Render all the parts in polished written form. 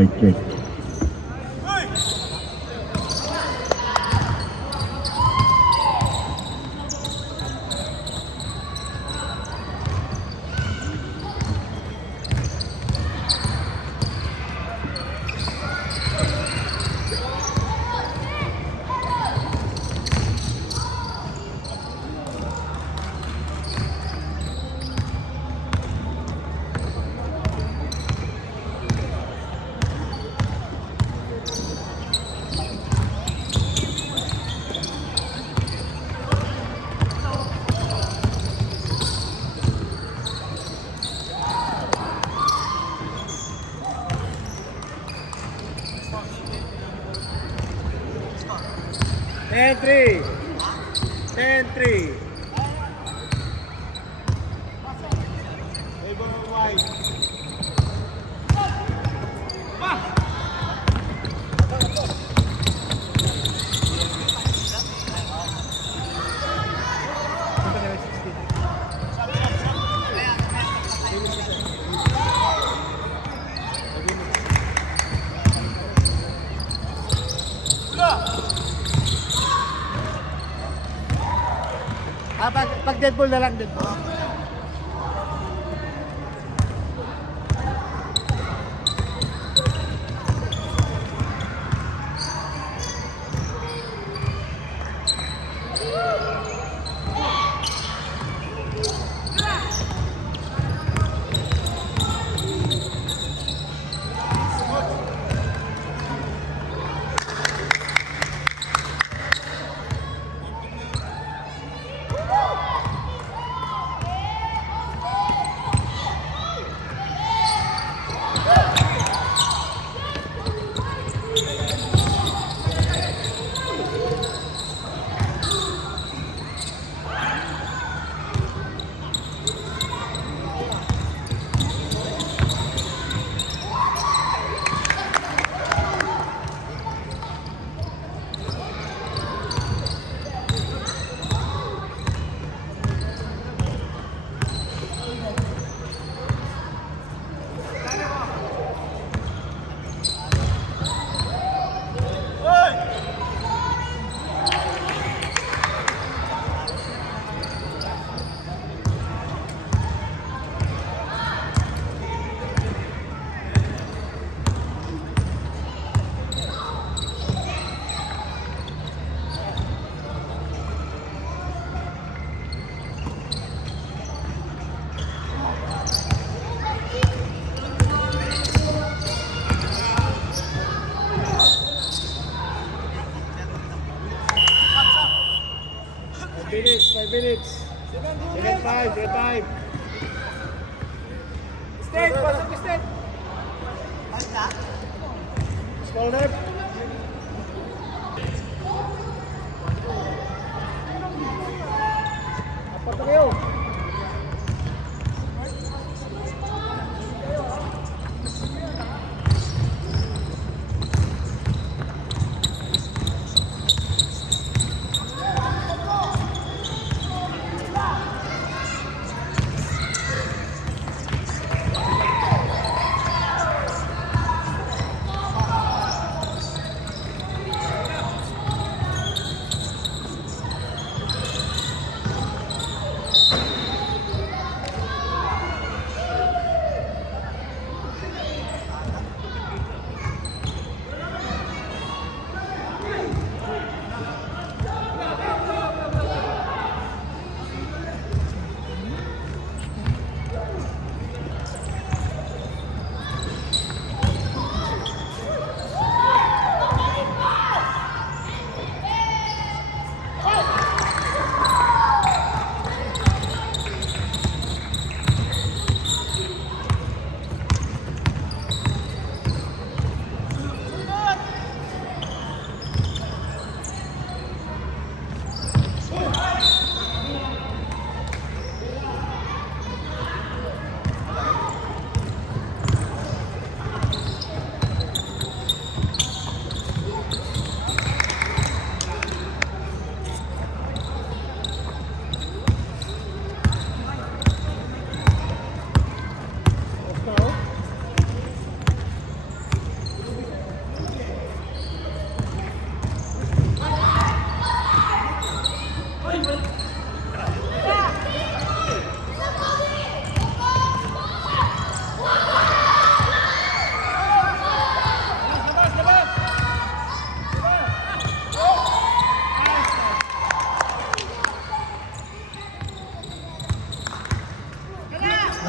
side check. Ten-three. 10-3. Pag dead ball na lang, dead ball. Five minutes. 7-5, 7-5. State, pasok state. Small left. Apat na kayo.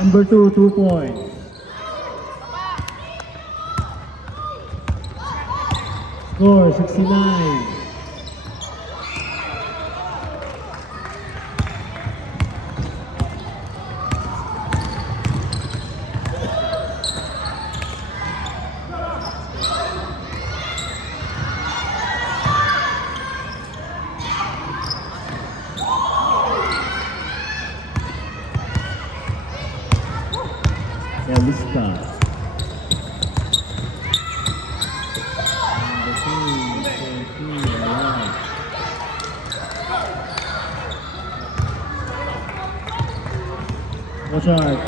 Number 2, 2 points. Score 69. Elista. Number 2, 14, alright. Watch out.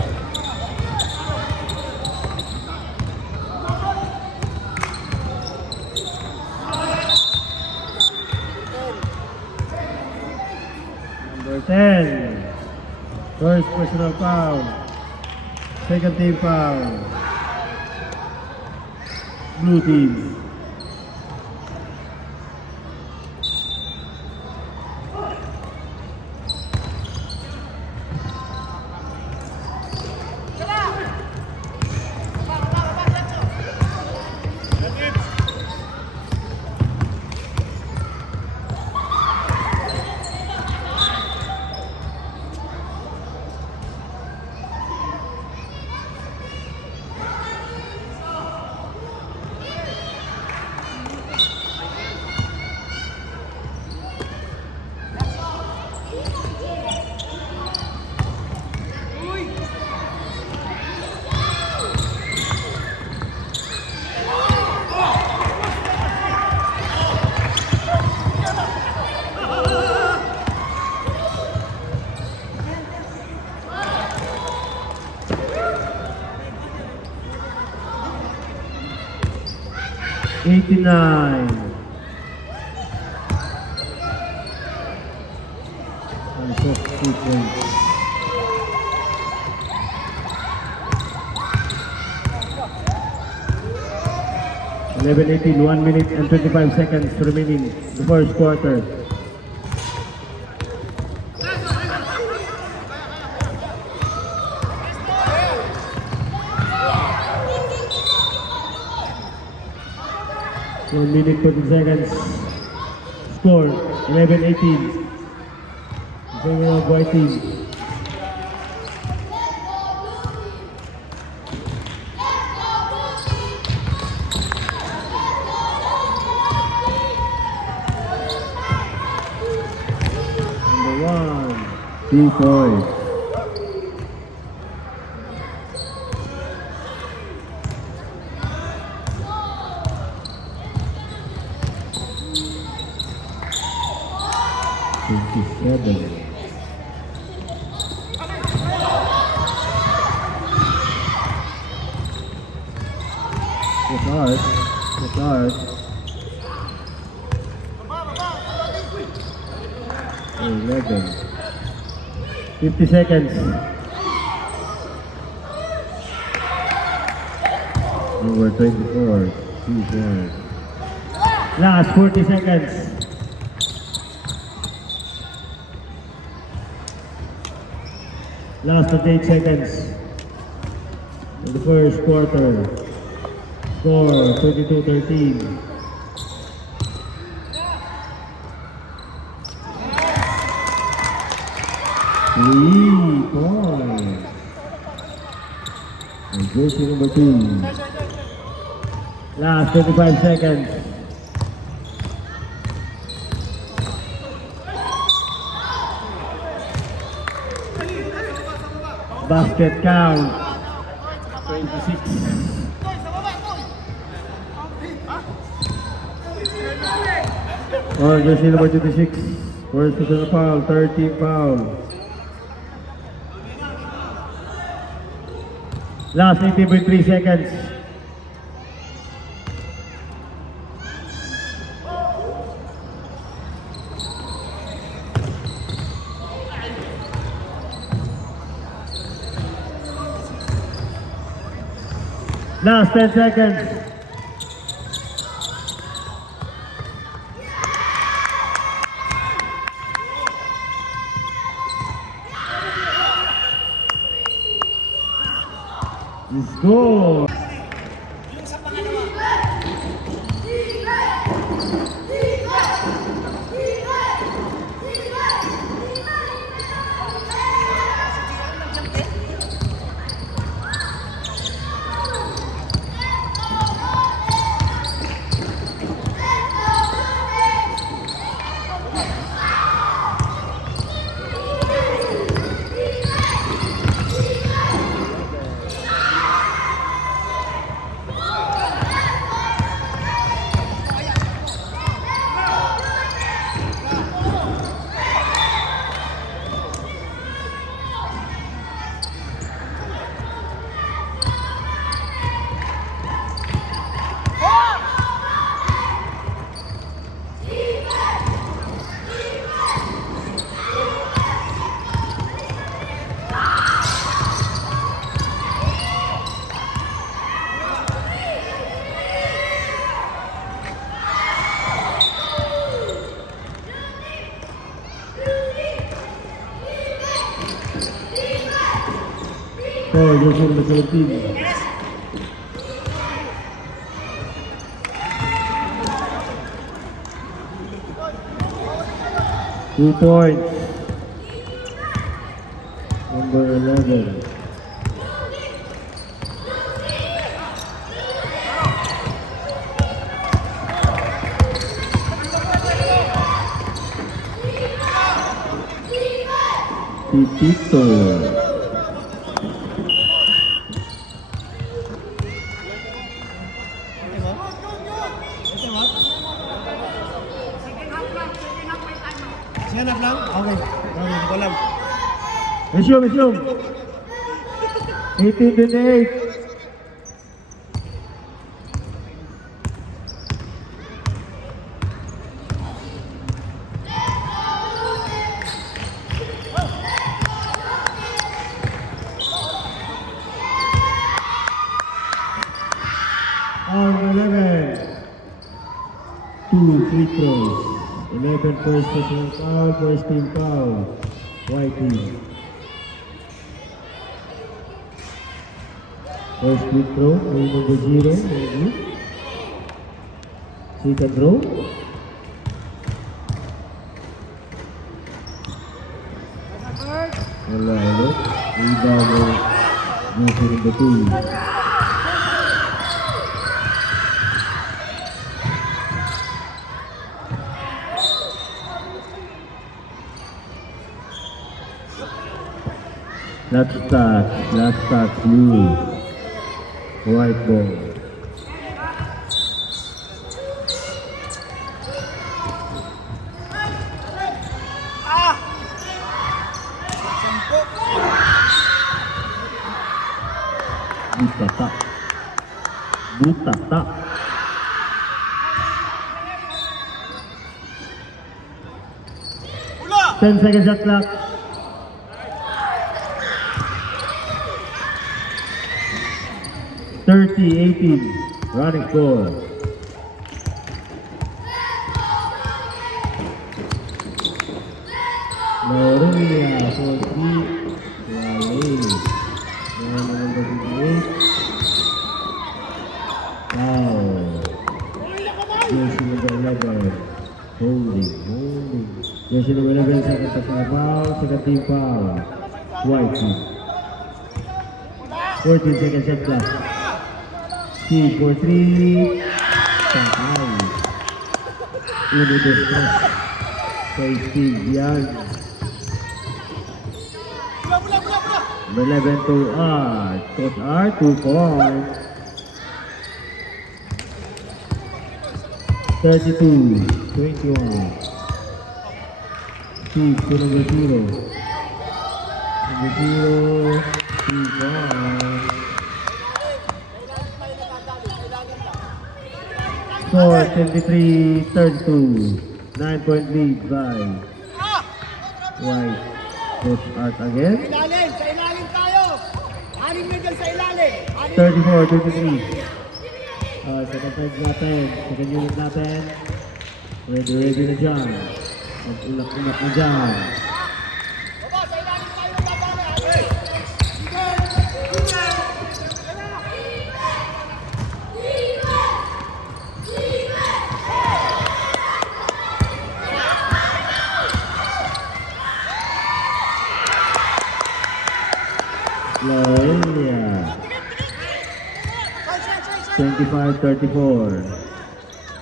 Number 10. First personal foul. Second team foul. Blue team. $89. And 2 points. $11-18, 1 minute and 25 seconds remaining the first quarter. One minute 20 seconds. Score 11-18. In favor of white team. Number 1, 2 points. It's hard. 11. 50 seconds. Number 24. 2 points. Last 40 seconds. Last 28 seconds in the first quarter. Score 22-13. Three points. And jersey number 2. Last 25 seconds. Basket count 26. Oh, jersey number 26. First personal foul, 13 foul. Last 18.3 seconds. Last 10 seconds. Score! Score, jersey number 17. Two points. Number 11. Titito. Hanap lang? Okay. Hindi ko alam. Resume. 18-8. On 11. 2 free throws. 11 first personal foul, first team foul. White team. First free throw, number 0, maybe. Second row. Wala ulit. Rebound jersey number 2. Last touch, you. White ball. Butata. 10 seconds shot clock. $30-18 running score. Maria for 3. Wale. Number 58. Foul. Jersey number 11. Holding. Jersey number 11, second personal foul, second team foul. White team. 14 seconds shot clock. Steve for 3. Sakay. Uno de stress. Kay Steve yan. Number 11 to R. Coach R, 2 points. 32-21. Steve to number 0. Number 0, 2 points. Score 23-32. 9-point lead by White. Coach Art again. Sa ilalim tayo. 6 meter sa ilalim. 34-23. Second side natin. Second unit natin. Ready na dyan. Mag-ulak-ulak na dyan. Baba, sa ilalim tayo. Baba na. Laurelia. 25-34.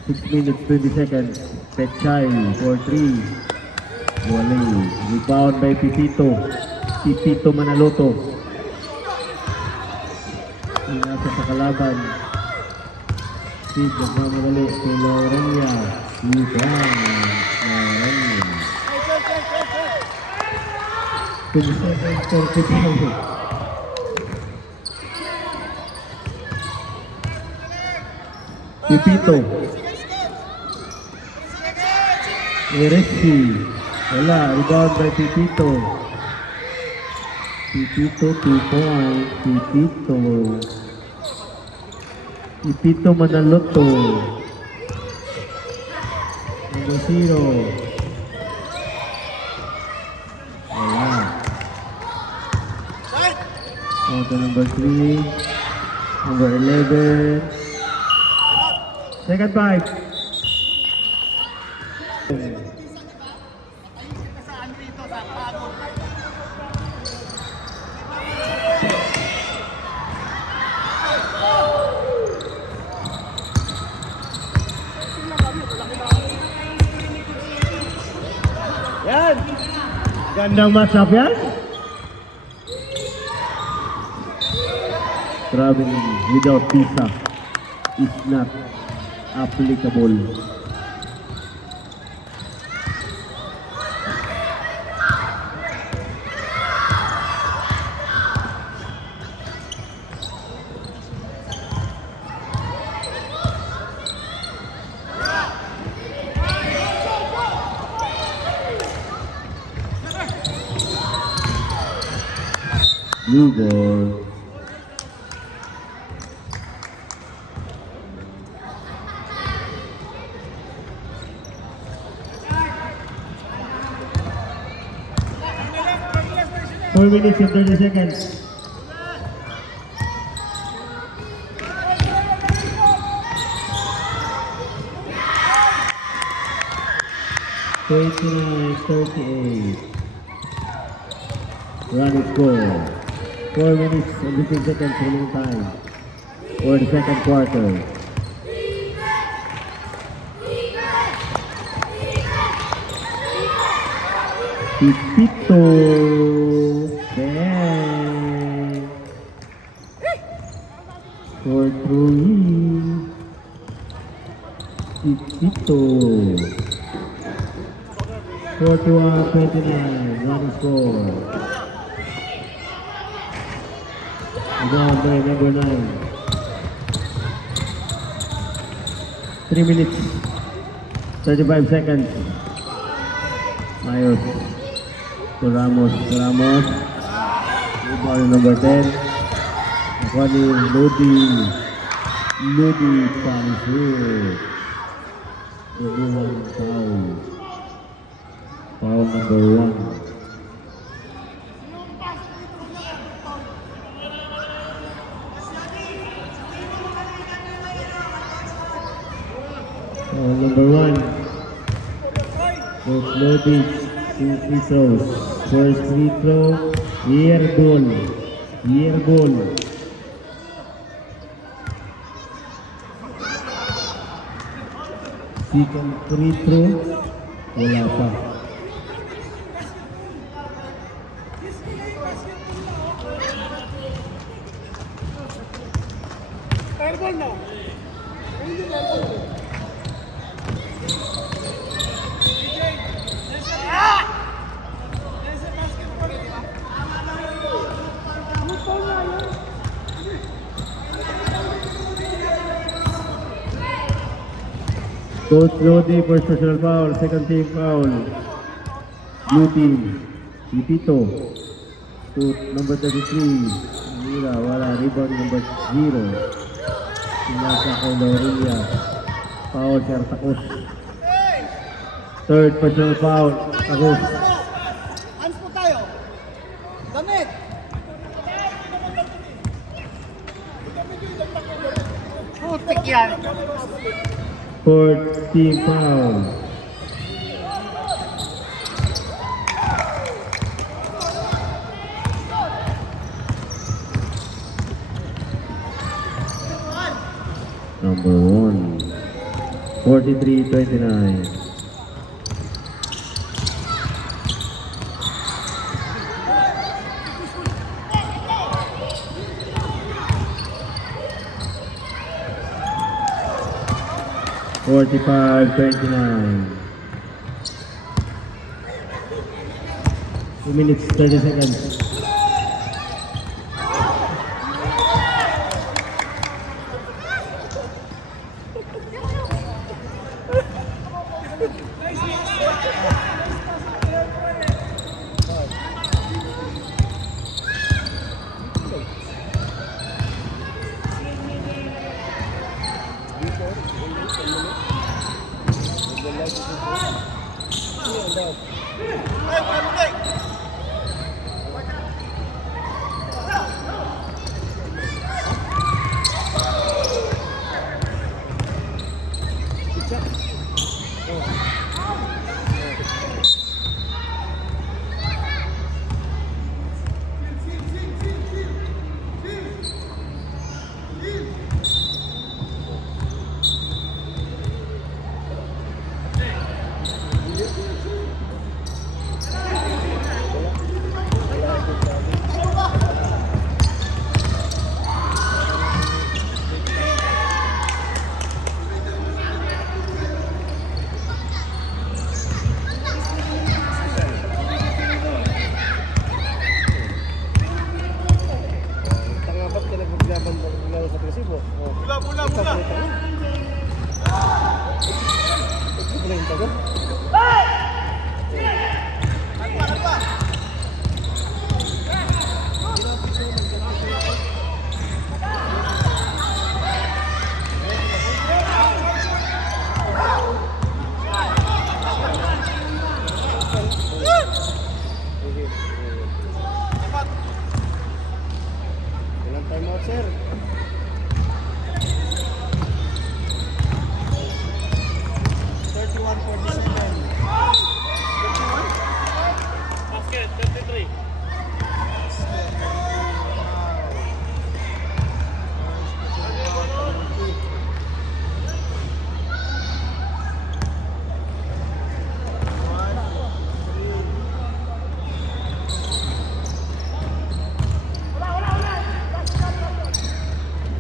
6 minutes, 20 seconds. Pechay for 3. Wally. Rebound by Pipito. Pipito Manaloto. Inasa sa kalaban. Sid, nagmamadali si Laurelia. Rebound. Laurelia. 27-45. Pipito. Erexi. Wala. Rebound by Pipito. Pipito 2 points. Pipito. Pipito Manaloto. Number 0. Wala. Auto number 3. Number 11. Second bite. Yan! Gandang match-up yan. Traveling without visa is not applicable. Blue ball. Four minutes and 30 seconds. (39-38). Running score. 4 minutes and 15 seconds remaining time for the second quarter. Pipito. Bang. For 3. Pipito. 41-29. Running score. Rebound by number 9. 3 minutes, 35 seconds. Ayos. To Ramos. Ramos. Rebound number 10. Ako ni Lodi. Lodi Panisir. Tubuhan foul. Foul number 1. Number 1, Coach Lodi, 2 free throws. First free throw, air ball. Air ball. Second free throw, wala pa. Airball na. Hindi na airball. Coach Lodi for personal foul, second team foul. Blue team, Pipito. To number 33, Mira, wala. Rebound number 0. Sinasa kay Laurelia. Foul, Sir Takos. Third personal foul, Takos. Hands po tayo. Damit. Putik yan. Fourth team foul. Number 1. 43-29. Forty-five, 29. 2 minutes, 30 seconds.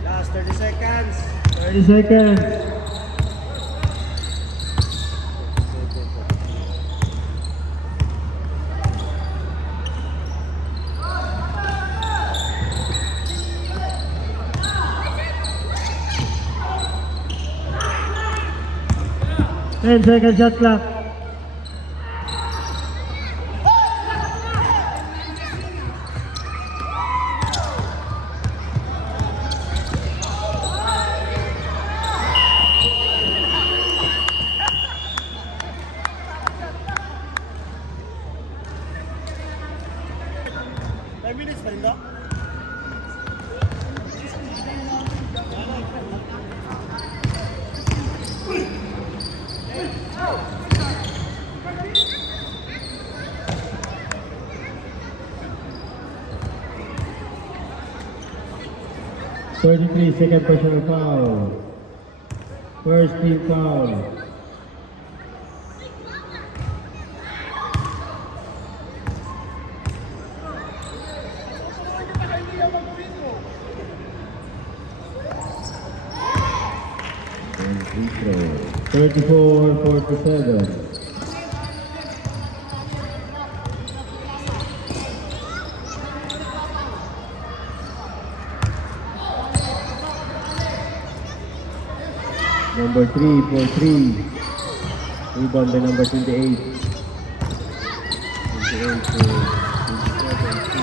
Last 30 seconds. 30 seconds. Ten seconds shot clock. Minutes pa rin daw? Second personal foul. First team foul. And free throw. 34-47. Number 3 for 3. Rebound by number 28. 28 to 27.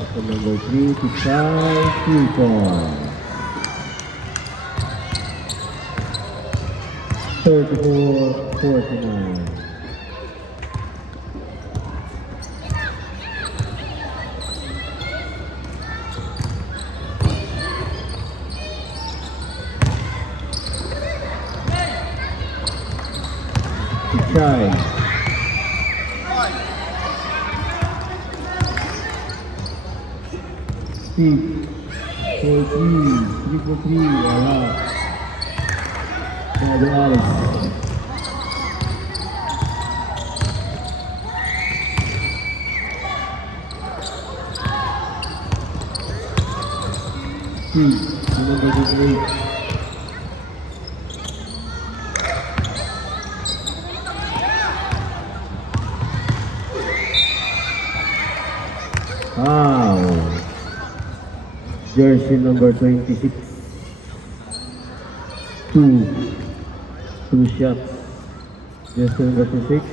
After number 3 to 5, 2-4. 34-49. Try. Steve. 4-3. 3-for-3. Wala. Shadow Alex. Number 28. Wow. Jersey number 26. Two shots. Jersey number 26.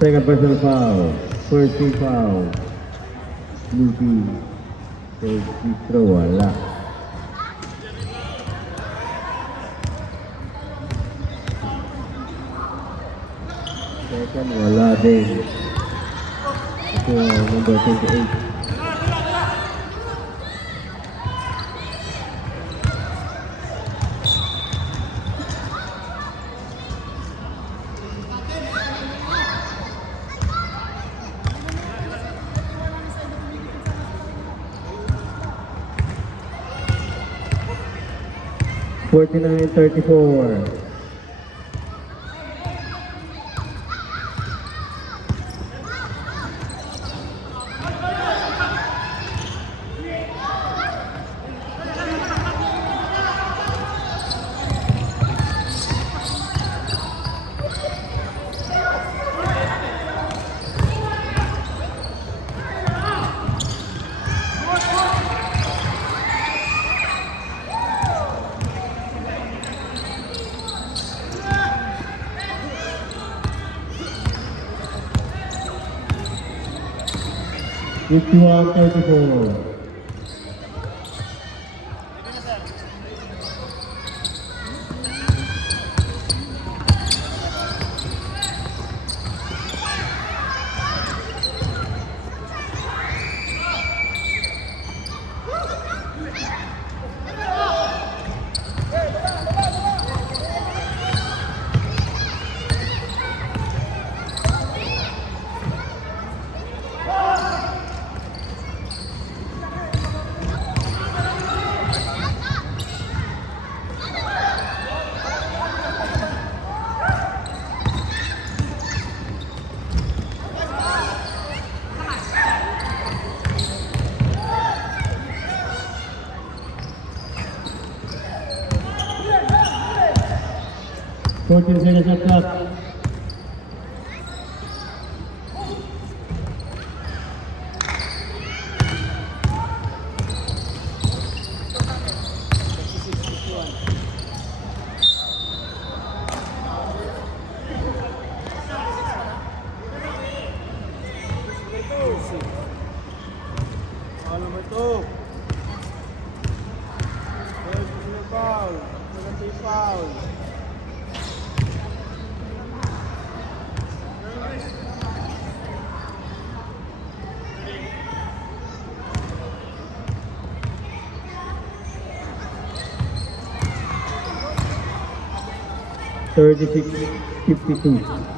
Second personal foul. First team foul. Blue team. Third free throw, wala. Second, wala din. Ito, number 28. Forty-nine, 34. Fifty-one, 34. Fourteen seconds shot clock. Foul number 2. First personal foul. Second team foul. 36-52.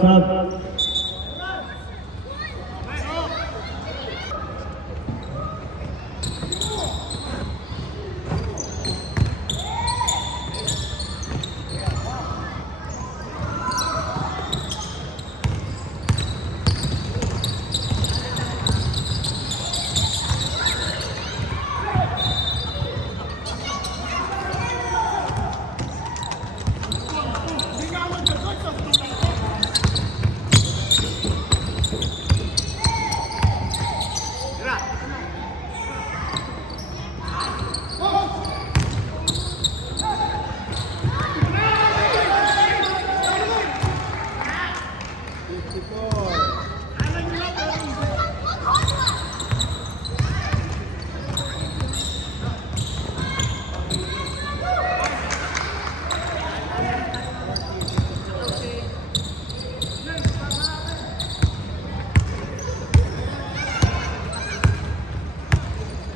Sub.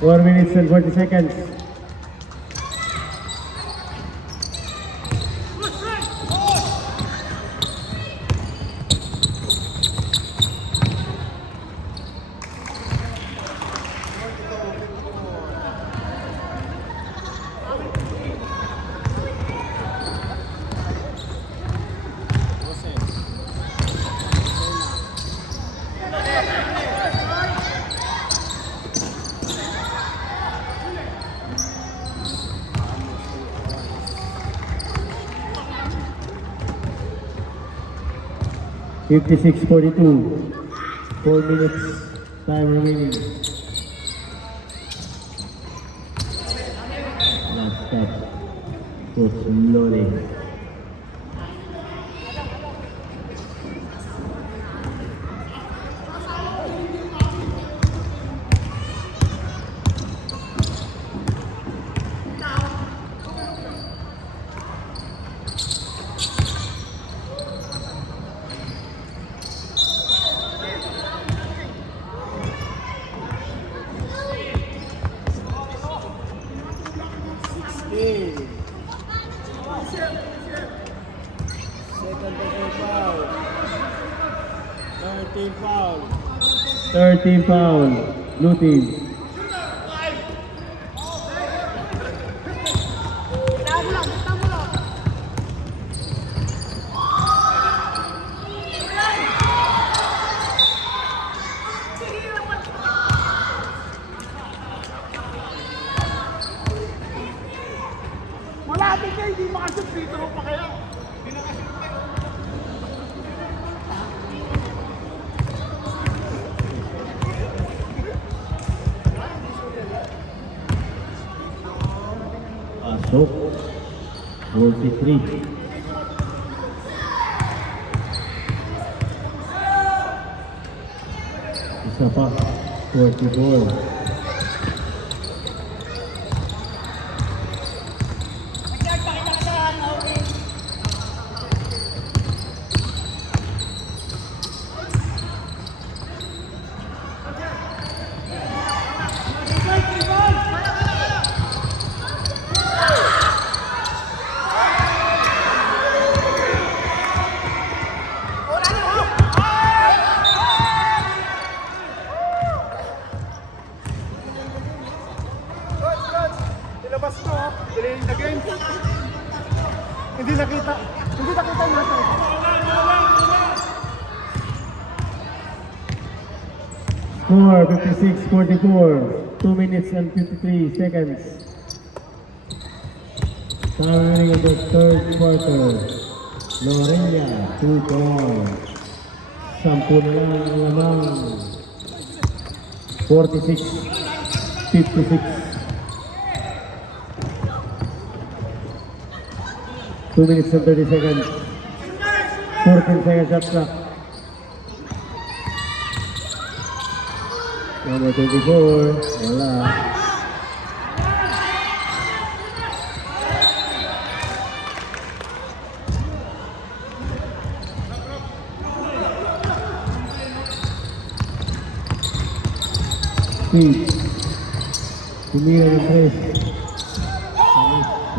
4 minutes and 40 seconds. Fifty-six 42. 4 minutes time remaining. Last step. Coach loading. Second personal foul. 13 foul. 13 foul. Blue team. Wala din kayo, hindi makasip dito pa kaya. Pasok. 43. Isa pa. 44. Ilabas ko, delaying the game. Hindi nakita natin. Score 56-44. 2 minutes and 53 seconds. Time of the third quarter. Lorena, 2 points. 10 na lang ang lamang. 46-56. 2 minutes and 30 seconds. 14 seconds shot clock. Number 24, wala. Speed. Tumira ng press.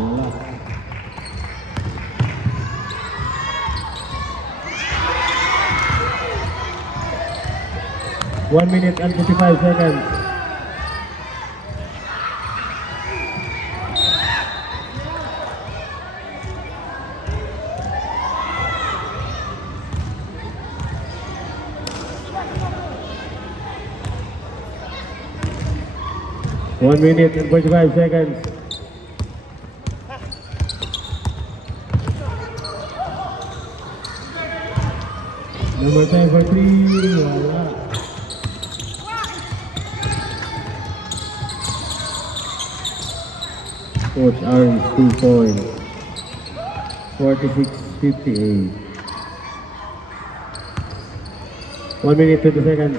Wala. One minute and 55 seconds. One minute and 45 seconds. Number 10 for 3. Wala. Coach Arms 2 points. 46-58. 1 minute 20 seconds.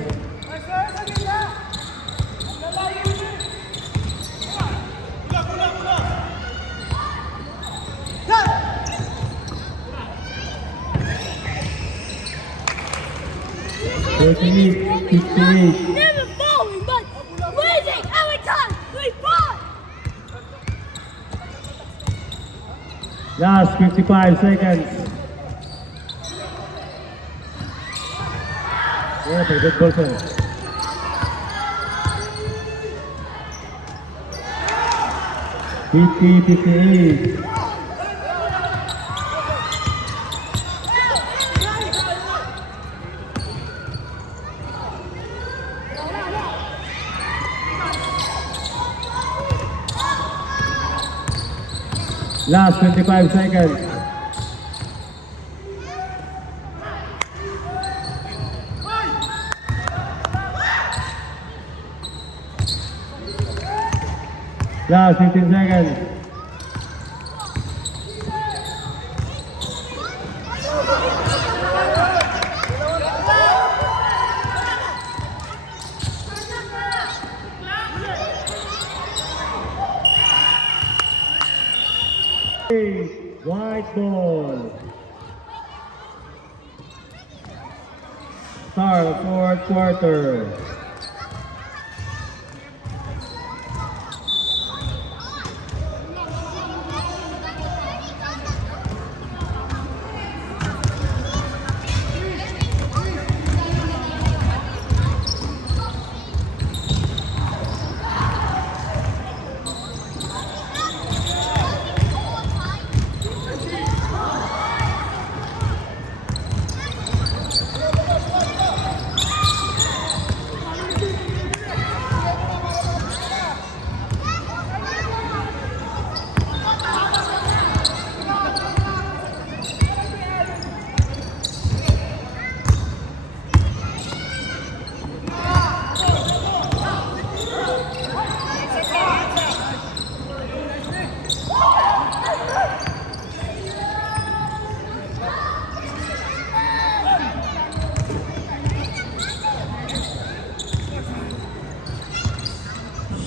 Never falling, but raising every time. Last 55 seconds. Yeah, good ball, sir. PT 58. Last 25 seconds. Last 15 seconds. White ball. Start of fourth quarter.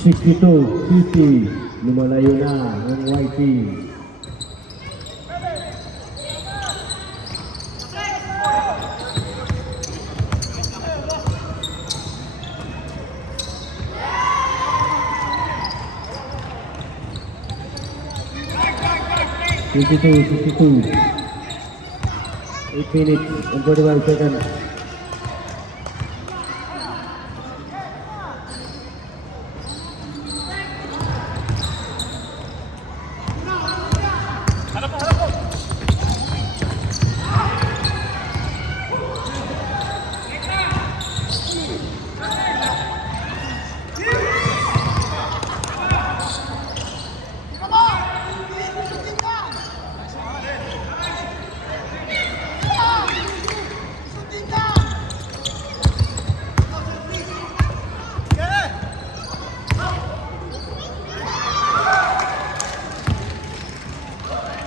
Sixty-two, 50, lumalayo na ang white team. Sixty-two, 8 minutes and 41 seconds.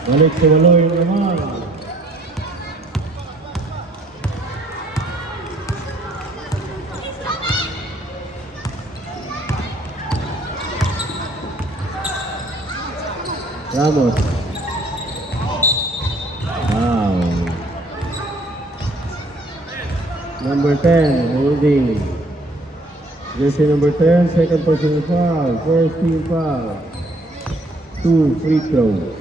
Balik sa Waloy naman. Ramos. Wow. Number 10, holding. Jersey number 10, second personal foul. First team foul. 2 free throws.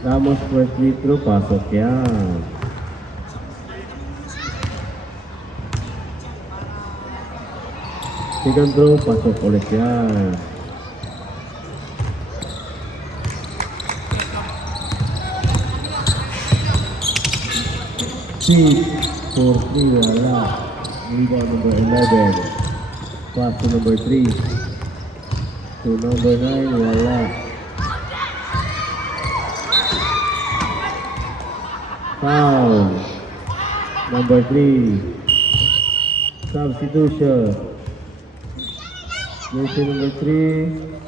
Ramos first free throw, pasok yan. Second throw, pasok ulit yan. Six, 4-3, wala. Rebound number 11. Pass to number 3. To number 9, wala. Foul. Number 3. Substitution. Jersey number 3.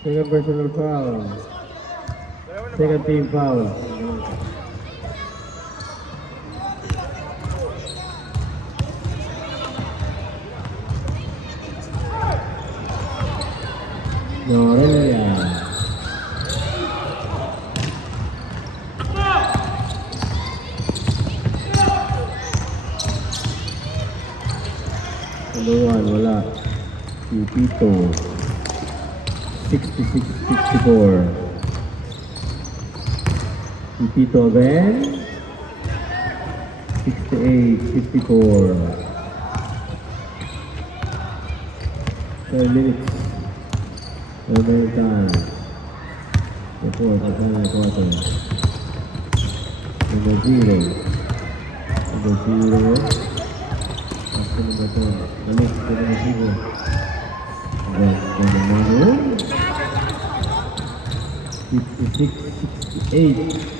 Second personal foul. Second team foul. Norelia. Number 1, wala. Si Tito. 66-54. Si Tito again. 68-54. 10 minutes. Over time. Before the final quarter. Number 0. Number 0. After number 10. Balik to number 0. Number 56-68.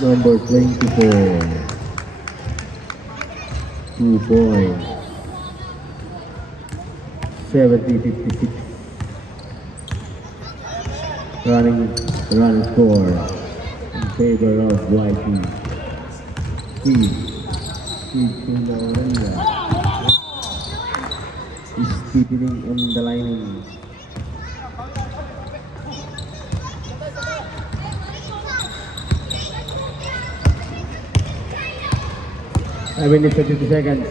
Number 24. 2 points. 70-56. Running score in favor of YT. Steve Tuloria is steepening on the lining. I minutes 50 seconds.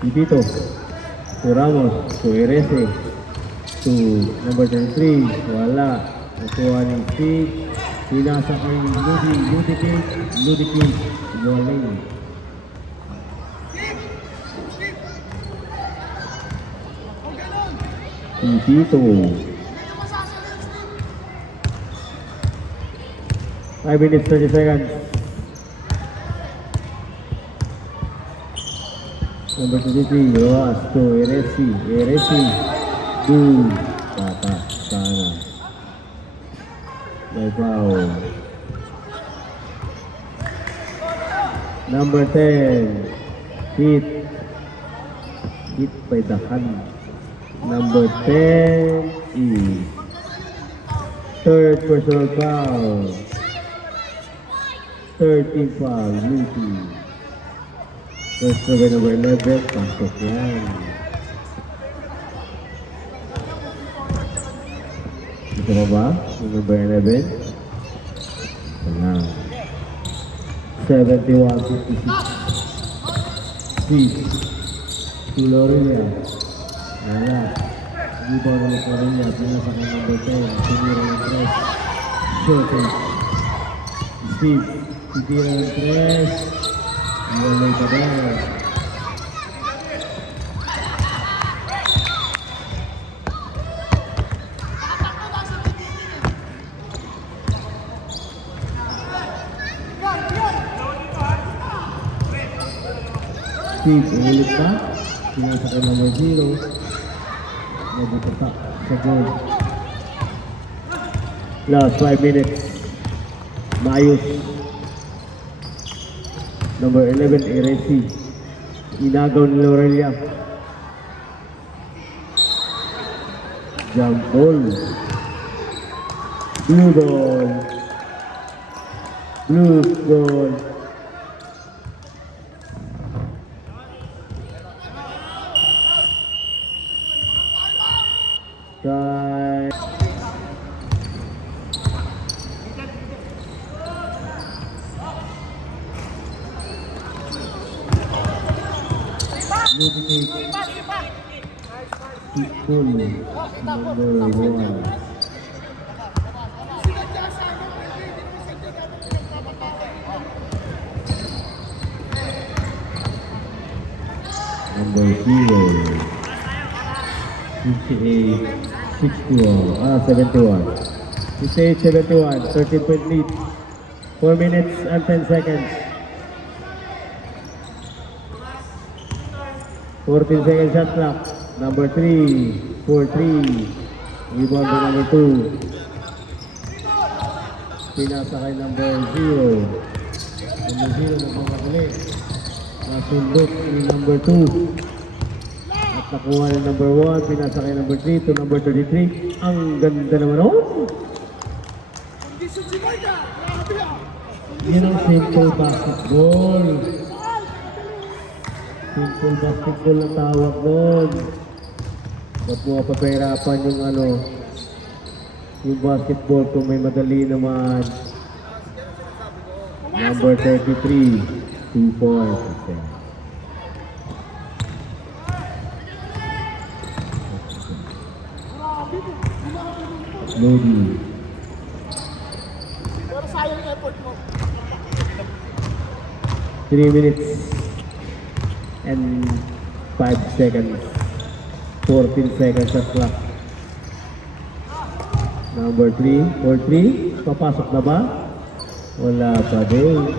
Tito to Ramos to Erese to number 33. Wala. Nakuha ng Steve. Pinasa kay Ludi King. Walay. Tito. 5 minutes 30 seconds. Number 23, Roas to Eresi, do, Tata, sana. May foul. Number 10, hit by the hand. Number 10 is third personal foul. 13 foul, Luty. First over number 11, pasok yan. Ito ba ba? Number 11? Wala. 71-56. Steve. Tuloria. Wala. Dito na Tuloria. Pinasa ka number 10. Tumira ng 3. Shortage. Steve. Titira ng 3. Walay ka ba? Steve, ulit pa. Pinasa ka number 0. Nagutata sa goal. Last 5 minutes. Maayos. Number 11, Eresi. Inagaw ni Lorelia. Jump ball. Blue ball. Blue ball. Time. Full number 1. Number 0. 58, 61, 71. 58, 71, 13-point lead. 4 minutes and 10 seconds. 14 second shot clock. Number 3, 4-3. Rebound to number 2. Pinasa kay number 0. Number 0 nagpapakuli. Nasundot ni number 2. At nakuha ni number 1. Pinasa kay number 3 to number 33. Ang ganda naman, oh! Yun ang simple basketball. Simple basketball ang tawag doon. Ba't mo papahirapan yung ano, yung basketball kung may madali naman. Number 33, 2 points. Lodi. Pero sayang yung effort mo. 3 minutes and 5 seconds. 14 seconds at clock. Number 3, or 3, papasok na ba? Wala pa din.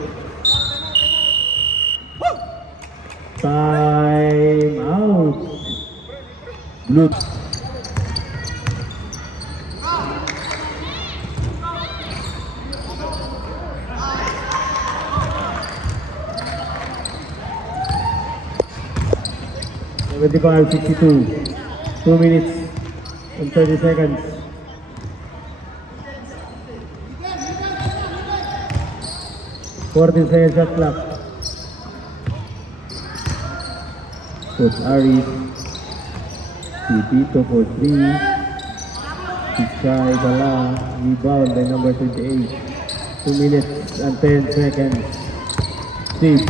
Time out. Blue. Seventy-five, 62. 2 minutes and 30 seconds. Fourteen seconds shot clock. Coach Ari. Pipito for 3. Pichay Bala. Rebound by number 28. 2 minutes and 10 seconds. Steve.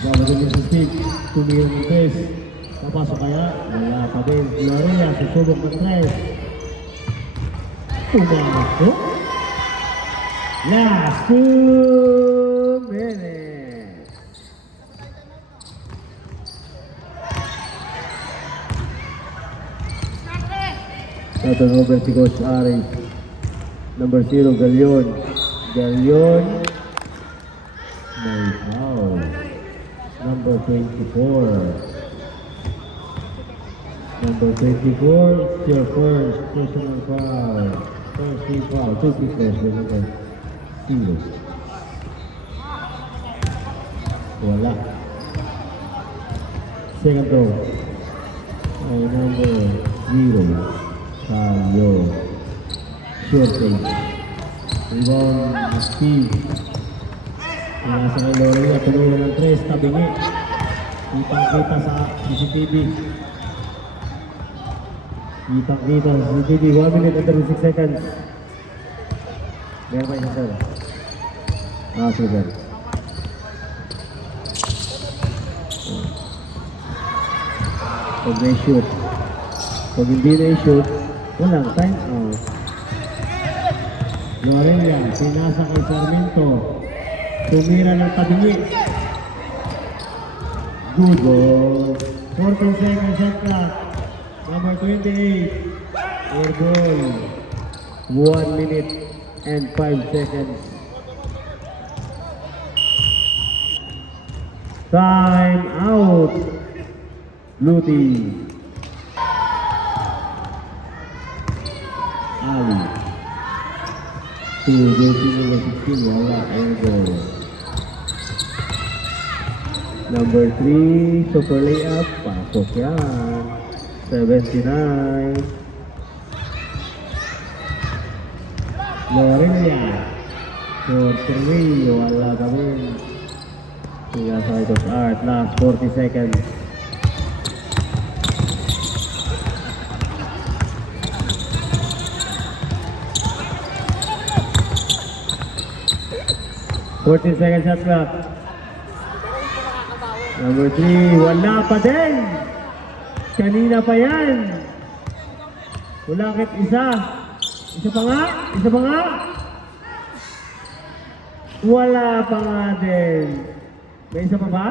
Gagawin si Steve. 2 minutes and 10. Papasok kaya? Wala pa din. Gloria, susubok ng 3. Pumasok. Last 2 minutes. Ito over si Coach Ari. Number 0, Galion. Galion. May foul. Number 24. Number 24, it's your first personal foul. First free foul, 2 free throws, remember. 0. Wala. Second row. Ay, number 0. Tayo. Short range. Rebound, Steve. Nasa kay Loria, tuloy ng 3, tabingi. Kitang-kita sa CCTV. Kitang-kita sa CCTV, 1 minute and 36 seconds. Meron pa isa, sir. Super. Pag may shoot. Pag hindi na i-shoot, walang time out. Lorelia, pinasa kay Sarmiento. Tumira ng tabingi. Good ball. 14 seconds shot clock. Number 28. Air ball. 1 minute and 5 seconds. Time out. Blue team. Ali. To jersey number 16, wala. Air ball. Number 3, super layup. Pasok yan. 79. Lorelia. For 3, wala kami. Kaya sa ito art, last 40 seconds. Fourteen seconds shot clock. Number 3, wala pa din. Kanina pa yan. Wala kahit isa. Isa pa nga? Isa pa nga? Wala pa nga din. May isa pa ba?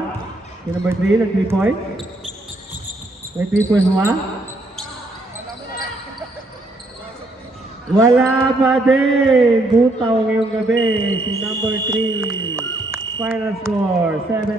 Yung number 3, nag 3 point? May 3 points ba? Wala pa din. Butaw ngayong gabi. Si number 3. Final score, 70.